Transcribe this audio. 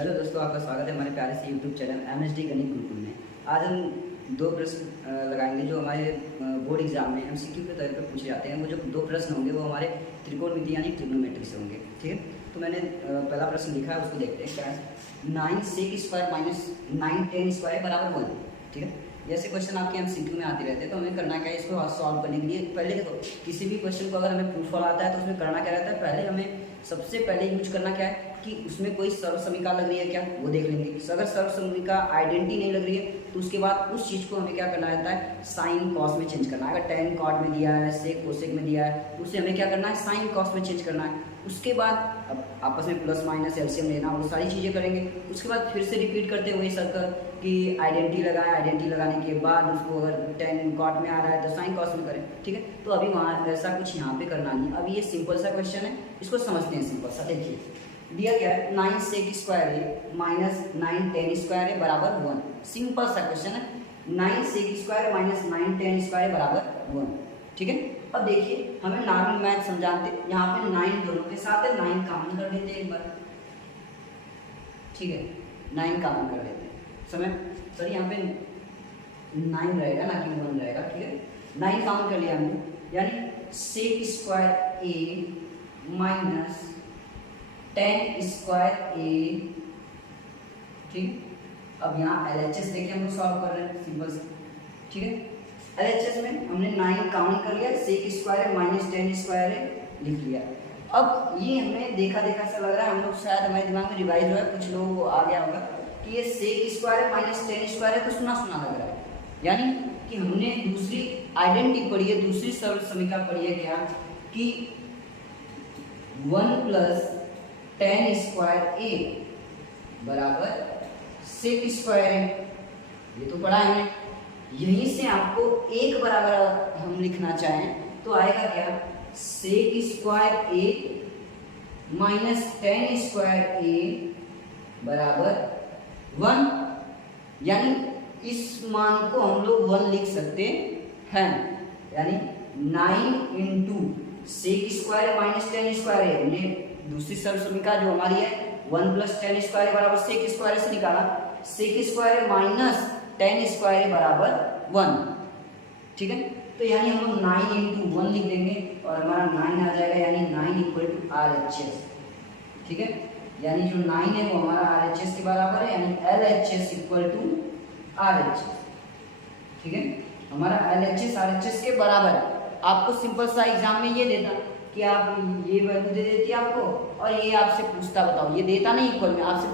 Hello दोस्तों, आपका स्वागत है हमारे प्यारे से यूट्यूब चैनल एमएसडी गणित गुरुकुल में। आज हम दो प्रश्न लगाएंगे जो हमारे बोर्ड एग्जाम में एमसीक्यू के तौर पर पूछे जाते हैं। वो जो दो प्रश्न होंगे वो हमारे त्रिकोणमिति यानी ट्रिग्नोमेट्री से होंगे। ठीक है, तो मैंने पहला प्रश्न लिखा है, उसको देखते हैं क्या है। 9 sec square minus 9 tan square बराबर 1। ठीक है, जैसे क्वेश्चन आपके एमसीक्यू में आते रहते हैं, तो हमें करना क्या है, इसको सॉल्व करने के लिए पहले देखो किसी भी क्वेश्चन को अगर हमें प्रूफ वाला आता है तो उसमें करना क्या रहता है, पहले हमें सबसे पहले यूज करना क्या है कि उसमें कोई सर्वसमीका लग रही है क्या, वो देख लेंगे। अगर सर्वसमीका आइडेंटिटी नहीं लग रही है तो उसके बाद उस चीज़ को हमें क्या करना रहता है, साइन कॉस में चेंज करना है। अगर tan कॉट में दिया है, सेक कोसेक में दिया है, तो उसे हमें क्या करना है, साइन कॉस में चेंज करना है। उसके बाद अब आपस में प्लस माइनस एलसीएम लेना, वो सारी चीज़ें करेंगे। उसके बाद फिर से रिपीट करते हुए सर्कल कि आइडेंटिटी लगाएं, आइडेंटिटी लगाने के बाद उसको अगर tan कॉट में आ रहा है तो साइन कॉस में करें। ठीक है, तो अभी वहाँ ऐसा कुछ यहाँ पे करना नहीं। अभी ये सिंपल सा क्वेश्चन है, इसको समझते हैं सिंपल सा। देखिए दिया क्या है, 9 sec स्क्वायर है माइनस 9 tan स्क्वायर है बराबर 1। सिंपल सा क्वेश्चन है, 9 sec square minus 9 tan square बराबर 1। ठीक है, अब देखिए हमें नॉर्मल मैथ समझाते, यहाँ पे 9 दोनों के साथ है, 9 कॉमन कर देते हैं एक बार। ठीक है, 9 कॉमन कर देते हैं, समय सॉरी यहाँ पे 9 रहेगा ना कि 1 रहेगा। ठीक है, 9 कॉमन कर लिया हमने, यानी sec square a minus tan square a। ठीक, अब यहाँ LHS देखिए हम लोग सॉल्व कर रहे हैं सिंपल से। ठीक है, LHS में हमने 9 काउंट कर लिया, sec square minus tan square लिख लिया। अब ये हमें देखा देखा सा लग रहा है, हम लोग शायद हमारे दिमाग में रिवाइज हुआ है, कुछ लोगों को आ गया होगा कि ये sec square minus tan square है, तो सुना सुना लग रहा है। यानी कि हमने दूसरी आइडेंटिटी पढ़ी है, दूसरी सर्वसमीका पढ़ी है क्या, कि 1 प्लस tan स्क्वायर a बराबर sec स्क्वायर है, ये तो पढ़ा है हमने। यहीं से आपको एक बराबर हम लिखना चाहें तो आएगा क्या, sec square a minus tan square a बराबर 1। यानी इस मान को हम लोग 1 लिख सकते हैं। यानी 9 into sec square minus tan square है, हमने दूसरी सर्वसमीका जो हमारी है 1 प्लस tan स्क्वायर बराबर sec स्क्वायर से निकाला, sec square minus tan square बराबर 1। ठीक है, तो यानी हम लोग 9 इंटू 1 लिख देंगे और हमारा 9 आ जाएगा, यानी 9 इक्वल टू RHS। ठीक है, यानी जो 9 है वो हमारा RHS के बराबर है, यानी LHS इक्वल टू RHS। ठीक है, हमारा LHS RHS के बराबर है। आपको सिंपल सा एग्जाम में ये देता कि आप ये वैल्यू दे देती है आपको, और ये आपसे पूछता बताओ, ये देता नहीं इक्वल में, आपसे